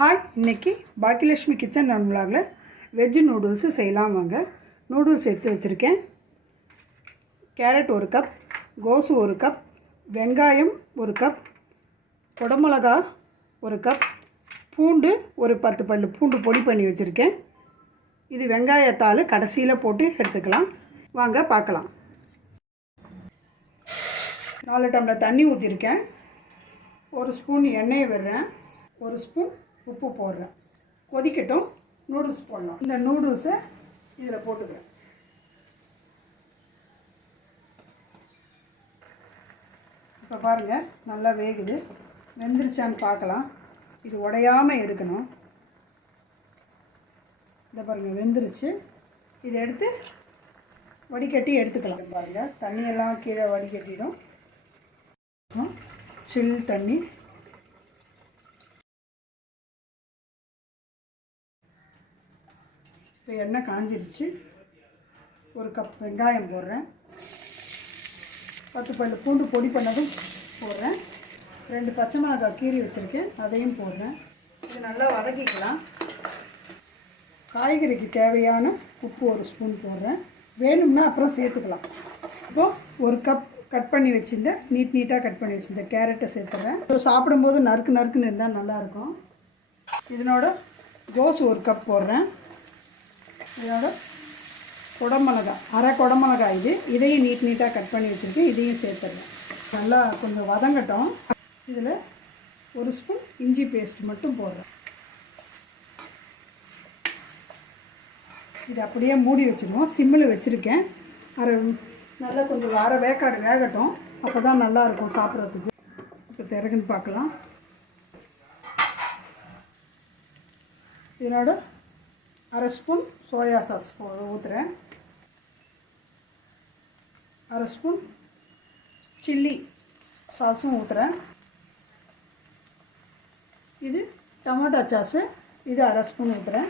Hi, இன்றைக்கி Bhagyalakshmi kitchen and விலாகில் veg noodles செய்யலாம் வாங்க. நூடுல்ஸ் எடுத்து வச்சுருக்கேன். கேரட் 1 கப், கோஸு 1 கப், வெங்காயம் 1 கப், குடமிளகா 1 கப், பூண்டு ஒரு 10 பல் பூண்டு பொடி பண்ணி வச்சுருக்கேன். இது வெங்காயத்தாள் கடைசியில் போட்டு எடுத்துக்கலாம். வாங்க பார்க்கலாம். 4 டம்ளர் தண்ணி ஊற்றிருக்கேன். 1 ஸ்பூன் எண்ணெய் விடுறேன். 1 ஸ்பூன் உப்பு போடுறேன். கொதிக்கட்டும். நூடுல்ஸ் போடலாம். இந்த நூடுல்ஸை இதில் போட்டுக்கிறேன். இப்போ பாருங்கள், நல்லா வேகுது. வெந்துருச்சான்னு பார்க்கலாம். இது உடையாமல் எடுக்கணும். இதை பாருங்கள், வெந்துருச்சு. இதை எடுத்து வடிகட்டி எடுத்துக்கலாம். பாருங்கள், தண்ணியெல்லாம் கீழே வடிகட்டிடும். சில் தண்ணி. இப்போ எண்ணெய் காஞ்சிருச்சு. 1 கப் வெங்காயம் போடுறேன். 10 பல் பூண்டு பொடி பண்ணதும் போடுறேன். 2 பச்சை மிளகாய் கீறி வச்சுருக்கேன், அதையும் போடுறேன். இது நல்லா வதக்கிக்கலாம். காய்கறிக்கு தேவையான உப்பு 1 ஸ்பூன் போடுறேன். வேணும்னா அப்புறம் சேர்த்துக்கலாம். இப்போது 1 கப் கட் பண்ணி வச்சுருந்தேன், நீட்டாக கட் பண்ணி வச்சுருந்தேன் கேரட்டை சேர்த்துறேன். ஸோ சாப்பிடும்போது நறுக்குன்னு இருந்தால் நல்லாயிருக்கும். இதனோட கோஸ் 1 கப் போடுறேன். இதோட குடமிளகா, அரை குடமிளகா இதையும் நீட்டாக கட் பண்ணி வச்சுருக்கேன். இதையும் சேர்த்துறேன். நல்லா கொஞ்சம் வதங்கட்டும். இதில் 1 ஸ்பூன் இஞ்சி பேஸ்ட் மட்டும் போடுறேன். இது அப்படியே மூடி வச்சுருவோம். சிம்மில் வச்சுருக்கேன். நல்லா கொஞ்சம் அரை வேக்காடு வேகட்டும். அப்போ தான் நல்லாயிருக்கும் சாப்பிட்றதுக்கு. இப்போ திறகுன்னு பார்க்கலாம். இதனோட அரை ஸ்பூன் சோயா சாஸ் ஊற்றுறேன். அரை ஸ்பூன் சில்லி சாஸும் ஊற்றுறேன். இது டொமேட்டோ சாஸு, இது அரை ஸ்பூன் ஊற்றுறேன்.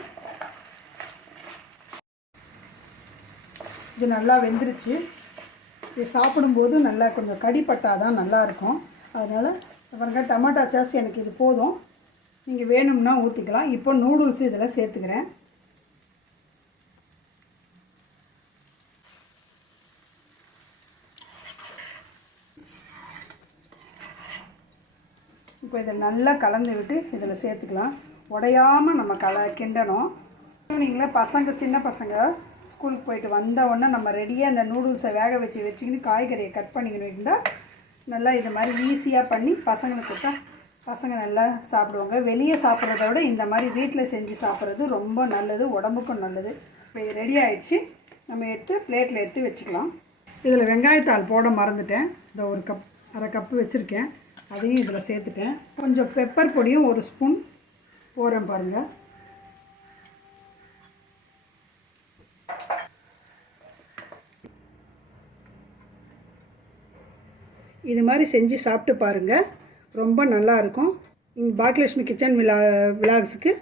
இது நல்லா வெந்துருச்சு. இது சாப்பிடும்போது நல்லா கொஞ்சம் கடிப்பட்டால் தான் நல்லாயிருக்கும். அதனால் பாருங்க, டொமேட்டோ சாஸ் எனக்கு இது போதும். நீங்கள் வேணும்னா ஊற்றிக்கலாம். இப்போ நூடுல்ஸு இதில் சேர்த்துக்கிறேன். இப்போ இதை நல்லா கலந்து விட்டு இதில் சேர்த்துக்கலாம். உடையாமல் நம்ம கிண்டணும். ஈவினிங்கில் சின்ன பசங்க ஸ்கூலுக்கு போயிட்டு வந்த உடனே நம்ம ரெடியாக இந்த நூடுல்ஸை வேக வச்சுக்கின்னு காய்கறியை கட் பண்ணிக்கணும் இருந்தால் நல்லா இது மாதிரி ஈஸியாக பண்ணி பசங்களுக்கு கொடுத்தா பசங்க நல்லா சாப்பிடுவாங்க. வெளியே சாப்பிட்றத விட இந்த மாதிரி வீட்டில் செஞ்சு சாப்பிட்றது ரொம்ப நல்லது, உடம்புக்கும் நல்லது. இப்போ இது ரெடி ஆகிடுச்சு. நம்ம எடுத்து பிளேட்டில் எடுத்து வச்சுக்கலாம். இதில் வெங்காயத்தாள் போட மறந்துட்டேன். இந்த 1 கப், அரை கப்பு வச்சுருக்கேன். அதையும் இதில் சேர்த்துட்டேன். கொஞ்சம் பெப்பர் பொடியும் 1 ஸ்பூன் போடுறேன். பாருங்கள், இது மாதிரி செஞ்சு சாப்பிட்டு பாருங்கள். ரொம்ப நல்லாயிருக்கும். பாக்கியலட்சுமி கிச்சன் விலாக்ஸுக்கு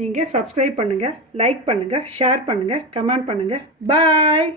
நீங்கள் சப்ஸ்கிரைப் பண்ணுங்கள், லைக் பண்ணுங்கள், ஷேர் பண்ணுங்கள், கமெண்ட் பண்ணுங்கள். பாய்.